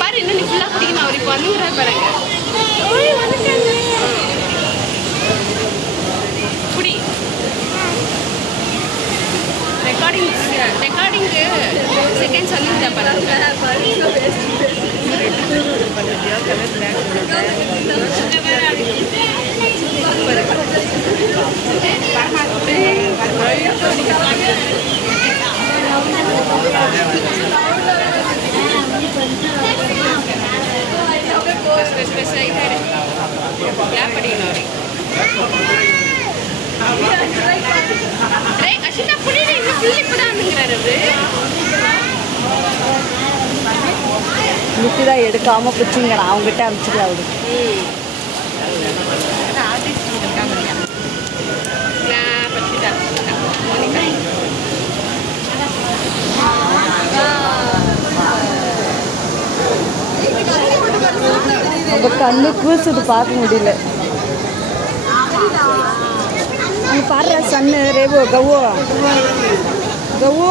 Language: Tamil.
பாரு இன்னும் நீ ஃபுல்லாக குடிக்கணும். அவர் இப்போ வந்துங்கிறார் பாருங்க. குடி. ரெக்கார்டிங்கு செகண்ட்ஸ் வந்துருந்தா பாருங்க. முக்கிதான் எடுக்காம பிடிச்சிங்க அவங்ககிட்ட அனுப்பிச்சிக்கலாம் அவரு. நம்ம கண்ணு கூசுது பார்க்க முடியல. அங்கே பாடுற சன்னு ரேவோ கவோ கவோ